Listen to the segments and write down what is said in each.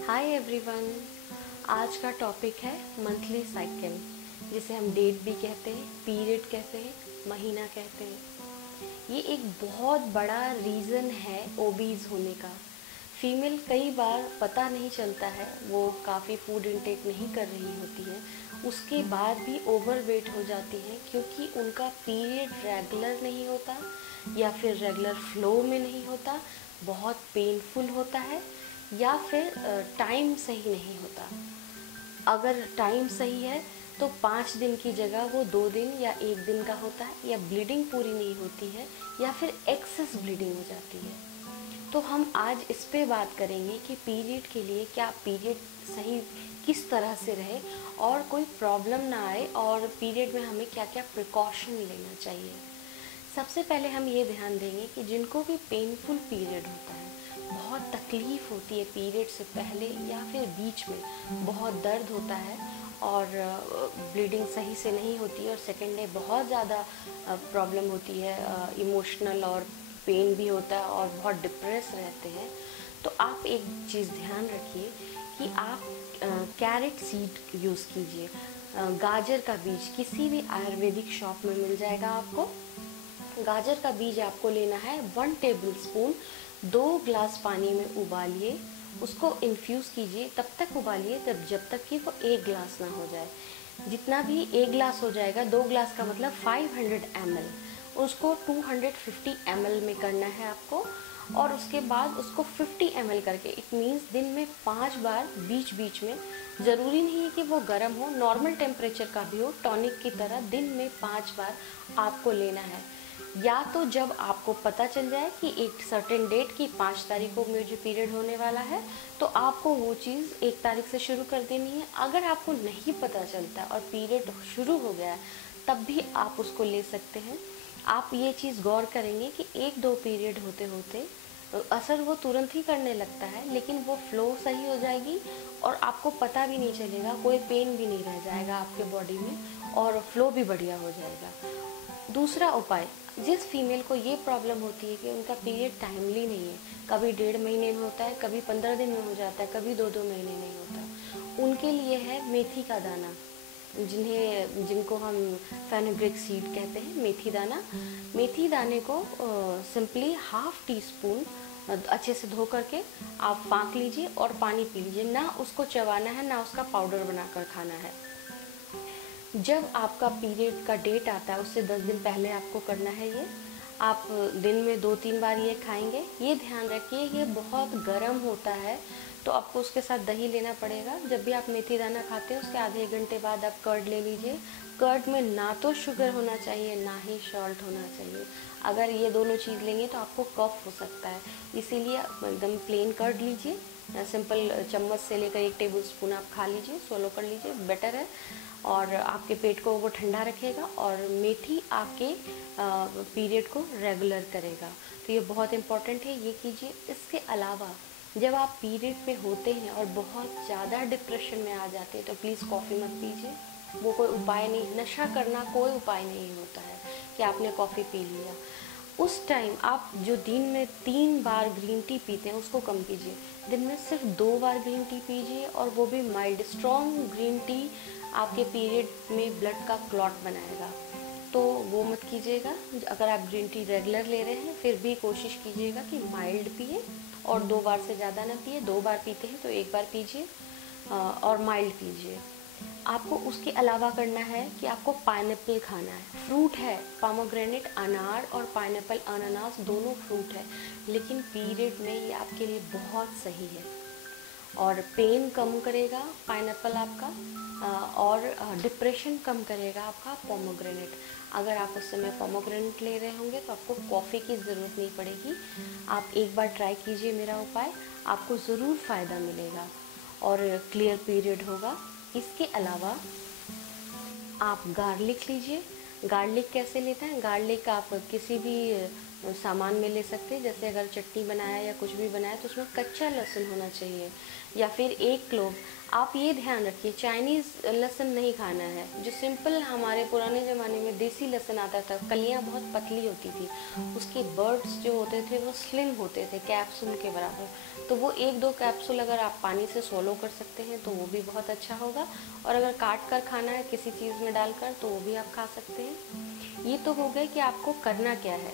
Hi everyone. आज का topic है मंथली साइकिल, जिसे हम डेट भी कहते हैं, पीरियड कहते हैं, महीना कहते हैं। ये एक बहुत बड़ा रीज़न है ओबीज होने का। फीमेल कई बार पता नहीं चलता है, वो काफ़ी फूड इनटेक नहीं कर रही होती है, उसके बाद भी ओवरवेट हो जाती है क्योंकि उनका पीरियड रेगुलर नहीं होता या फिर रेगुलर फ्लो में नहीं होता, बहुत पेनफुल होता है या फिर टाइम सही नहीं होता। अगर टाइम सही है तो 5 दिन की जगह वो 2 दिन या 1 दिन का होता है, या ब्लीडिंग पूरी नहीं होती है, या फिर एक्सेस ब्लीडिंग हो जाती है। तो हम आज इस पे बात करेंगे कि पीरियड के लिए क्या पीरियड सही किस तरह से रहे और कोई प्रॉब्लम ना आए, और पीरियड में हमें क्या क्या प्रिकॉशन लेना चाहिए। सबसे पहले हम ये ध्यान देंगे कि जिनको भी पेनफुल पीरियड होता है, बहुत तकलीफ़ होती है पीरियड से पहले या फिर बीच में, बहुत दर्द होता है और ब्लीडिंग सही से नहीं होती है, और सेकेंड डे बहुत ज़्यादा प्रॉब्लम होती है, इमोशनल और पेन भी होता है और बहुत डिप्रेस रहते हैं, तो आप एक चीज़ ध्यान रखिए कि आप कैरेट सीड यूज़ कीजिए। गाजर का बीज किसी भी आयुर्वेदिक शॉप में मिल जाएगा आपको। गाजर का बीज आपको लेना है 1 टेबल स्पून, 2 ग्लास पानी में उबालिए, उसको इन्फ्यूज़ कीजिए, तब तक उबालिए जब तक कि वो 1 ग्लास ना हो जाए। जितना भी 1 ग्लास हो जाएगा, 2 ग्लास का मतलब 500 ml, उसको 250 ml में करना है आपको। और उसके बाद उसको 50 ml करके, इट मीन्स दिन में 5 बार बीच बीच में, ज़रूरी नहीं है कि वो गर्म हो, नॉर्मल टेम्परेचर का भी हो, टॉनिक की तरह दिन में 5 बार आपको लेना है। या तो जब आपको पता चल जाए कि एक सर्टेन डेट की 5 तारीख को मुझे पीरियड होने वाला है, तो आपको वो चीज़ 1 तारीख से शुरू कर देनी है। अगर आपको नहीं पता चलता और पीरियड शुरू हो गया है, तब भी आप उसको ले सकते हैं। आप ये चीज़ गौर करेंगे कि 1-2 पीरियड होते होते असर वो तुरंत ही करने लगता है, लेकिन वो फ्लो सही हो जाएगी और आपको पता भी नहीं चलेगा, कोई पेन भी नहीं रह जाएगा आपके बॉडी में, और फ्लो भी बढ़िया हो जाएगा। दूसरा उपाय, जिस फीमेल को ये प्रॉब्लम होती है कि उनका पीरियड टाइमली नहीं है, कभी 1.5 महीने में होता है, कभी 15 दिन में हो जाता है, कभी 2-2 महीने नहीं होता, उनके लिए है मेथी का दाना, जिनको हम फेनुग्रीक सीड कहते हैं, मेथी दाना। मेथी दाने को सिंपली ½ टीस्पून अच्छे से धो करके आप फाँक लीजिए और पानी पी लीजिए। ना उसको चबाना है, ना उसका पाउडर बनाकर खाना है। जब आपका पीरियड का डेट आता है, उससे 10 दिन पहले आपको करना है ये। आप दिन में 2-3 बार ये खाएंगे। ये ध्यान रखिए, ये बहुत गर्म होता है, तो आपको उसके साथ दही लेना पड़ेगा। जब भी आप मेथी दाना खाते हैं, उसके आधे घंटे बाद आप कर्ड ले लीजिए। कर्ड में ना तो शुगर होना चाहिए, ना ही सॉल्ट होना चाहिए। अगर ये दोनों चीज़ लेंगे तो आपको कफ हो सकता है, इसीलिए एकदम प्लेन कर्ड लीजिए। सिंपल चम्मच से लेकर 1 टेबल स्पून आप खा लीजिए, सोलो कर लीजिए, बेटर है, और आपके पेट को वो ठंडा रखेगा, और मेथी आपके पीरियड को रेगुलर करेगा। तो ये बहुत इम्पॉर्टेंट है, ये कीजिए। इसके अलावा जब आप पीरियड पे होते हैं और बहुत ज़्यादा डिप्रेशन में आ जाते हैं, तो प्लीज़ कॉफ़ी मत पीजिए। वो कोई उपाय नहीं, नशा करना कोई उपाय नहीं होता है कि आपने कॉफ़ी पी लिया। उस टाइम आप जो दिन में 3 बार ग्रीन टी पीते हैं, उसको कम कीजिए। दिन में सिर्फ 2 बार ग्रीन टी पीजिए, और वो भी माइल्ड। स्ट्रॉन्ग ग्रीन टी आपके पीरियड में ब्लड का क्लॉट बनाएगा, तो वो मत कीजिएगा। अगर आप ग्रीन टी रेगुलर ले रहे हैं, फिर भी कोशिश कीजिएगा कि माइल्ड पिए, और 2 बार से ज़्यादा ना पिए। 2 बार पीते हैं तो 1 बार पीजिए, और माइल्ड पीजिए। आपको उसके अलावा करना है कि आपको पाइनएप्पल खाना है। फ्रूट है, पोमेग्रेनेट, अनार और पाइनएप्पल, अनानास दोनों फ्रूट है, लेकिन पीरियड में ये आपके लिए बहुत सही है, और पेन कम करेगा पाइनएप्पल आपका, और डिप्रेशन कम करेगा आपका पोमेग्रेनेट। अगर आप उस समय पोमेग्रेनेट ले रहे होंगे तो आपको कॉफ़ी की ज़रूरत नहीं पड़ेगी। आप एक बार ट्राई कीजिए मेरा उपाय, आपको ज़रूर फ़ायदा मिलेगा और क्लियर पीरियड होगा। इसके अलावा आप गार्लिक लीजिए। गार्लिक कैसे लेते हैं? गार्लिक आप किसी भी सामान में ले सकते हैं। जैसे अगर चटनी बनाया या कुछ भी बनाया तो उसमें कच्चा लहसुन होना चाहिए, या फिर एक क्लोव। आप ये ध्यान रखिए, चाइनीज़ लहसुन नहीं खाना है। जो सिंपल हमारे पुराने ज़माने में देसी लहसुन आता था, कलियाँ बहुत पतली होती थी, उसके बर्ड्स जो होते थे वो स्लिम होते थे, कैप्सूल के बराबर। तो वो 1-2 कैप्सूल अगर आप पानी से सोलो कर सकते हैं तो वो भी बहुत अच्छा होगा। और अगर काट कर खाना है किसी चीज़ में डालकर तो वो भी आप खा सकते हैं। ये तो हो गए कि आपको करना क्या है।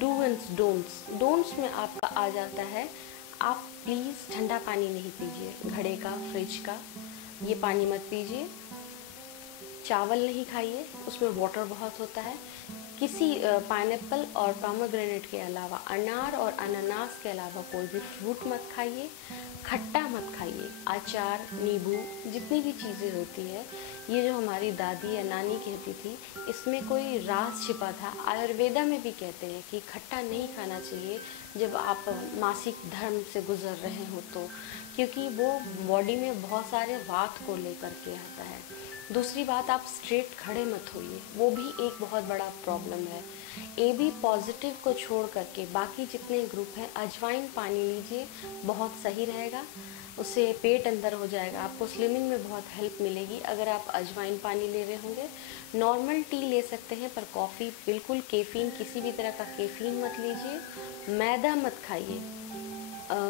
Do and don'ts. डोंट्स में आपका आ जाता है, आप प्लीज़ ठंडा पानी नहीं पीजिए, घड़े का, फ्रिज का, ये पानी मत पीजिए। चावल नहीं खाइए, उसमें वाटर बहुत होता है। किसी पाइनएप्पल और पोमेग्रेनेट के अलावा, अनार और अनानास के अलावा कोई भी फ्रूट मत खाइए। खट्टा मत खाइए। अचार, नींबू, जितनी भी चीज़ें होती है, ये जो हमारी दादी या नानी कहती थी, इसमें कोई राज छिपा था। आयुर्वेदा में भी कहते हैं कि खट्टा नहीं खाना चाहिए जब आप मासिक धर्म से गुजर रहे हो तो, क्योंकि वो बॉडी में बहुत सारे वात को लेकर के आता है। दूसरी बात, आप स्ट्रेट खड़े मत होइए, वो भी एक बहुत बड़ा प्रॉब्लम है। AB पॉजिटिव को छोड़ करके बाकी जितने ग्रुप हैं, अजवाइन पानी लीजिए, बहुत सही रहेगा। उससे पेट अंदर हो जाएगा, आपको स्लिमिंग में बहुत हेल्प मिलेगी अगर आप अजवाइन पानी ले रहे होंगे। नॉर्मल टी ले सकते हैं, पर कॉफ़ी बिल्कुल, कैफ़ीन, किसी भी तरह का कैफ़ीन मत लीजिए। मैदा मत खाइए,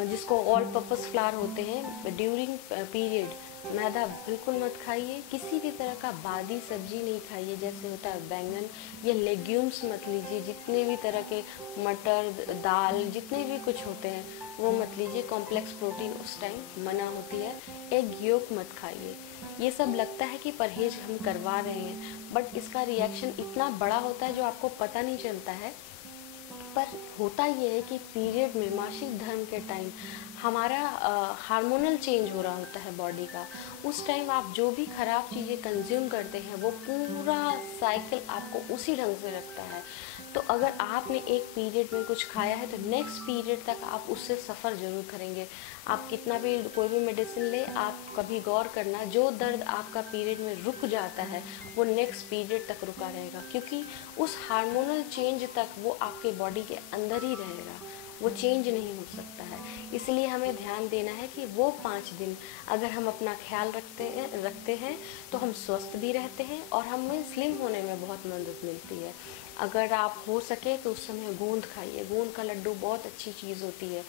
जिसको ऑल पर्पस फ्लावर होते हैं, ड्यूरिंग पीरियड मैदा बिल्कुल मत खाइए। किसी भी तरह का बादी सब्जी नहीं खाइए, जैसे होता है बैंगन, या लेग्यूम्स मत लीजिए। जितने भी तरह के मटर, दाल, जितने भी कुछ होते हैं वो मत लीजिए। कॉम्प्लेक्स प्रोटीन उस टाइम मना होती है। एग योक मत खाइए। ये सब लगता है कि परहेज हम करवा रहे हैं, बट इसका रिएक्शन इतना बड़ा होता है जो आपको पता नहीं चलता है। पर होता ये है कि पीरियड में, मासिक धर्म के टाइम, हमारा हार्मोनल चेंज हो रहा होता है बॉडी का। उस टाइम आप जो भी ख़राब चीज़ें कंज्यूम करते हैं वो पूरा साइकिल आपको उसी ढंग से रखता है। तो अगर आपने एक पीरियड में कुछ खाया है तो नेक्स्ट पीरियड तक आप उससे सफ़र ज़रूर करेंगे। आप कितना भी कोई भी मेडिसिन ले, आप कभी गौर करना, जो दर्द आपका पीरियड में रुक जाता है वो नेक्स्ट पीरियड तक रुका रहेगा, क्योंकि उस हार्मोनल चेंज तक वो आपके बॉडी के अंदर ही रहेगा, वो चेंज नहीं हो सकता है। इसलिए हमें ध्यान देना है कि वो 5 दिन अगर हम अपना ख्याल रखते हैं तो हम स्वस्थ भी रहते हैं और हमें स्लिम होने में बहुत मदद मिलती है। अगर आप हो सके तो उस समय गोंद खाइए। गोंद का लड्डू बहुत अच्छी चीज़ होती है।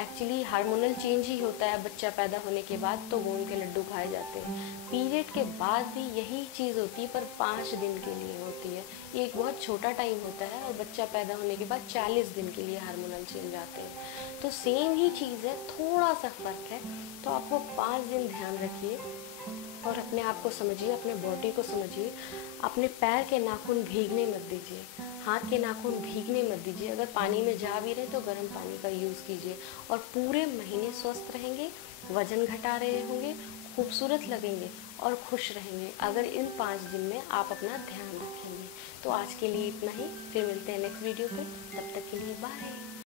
एक्चुअली हार्मोनल चेंज ही होता है बच्चा पैदा होने के बाद, तो गोंद के लड्डू खाए जाते हैं। पीरियड के बाद भी यही चीज़ होती है, पर 5 दिन के लिए होती है। ये एक बहुत छोटा टाइम होता है, और बच्चा पैदा होने के बाद 40 दिन के लिए हार्मोनल चेंज आते हैं। तो सेम ही चीज़ है, थोड़ा सा फ़र्क है। तो आप वो 5 दिन ध्यान रखिए और अपने आप को समझिए, अपने बॉडी को समझिए। अपने पैर के नाखून भीगने मत दीजिए, हाथ के नाखून भीगने मत दीजिए। अगर पानी में जा भी रहे तो गर्म पानी का यूज़ कीजिए, और पूरे महीने स्वस्थ रहेंगे, वज़न घटा रहे होंगे, खूबसूरत लगेंगे और खुश रहेंगे अगर इन 5 दिन में आप अपना ध्यान रखेंगे। तो आज के लिए इतना ही, फिर मिलते हैं नेक्स्ट वीडियो पे। तब तक के लिए बाय।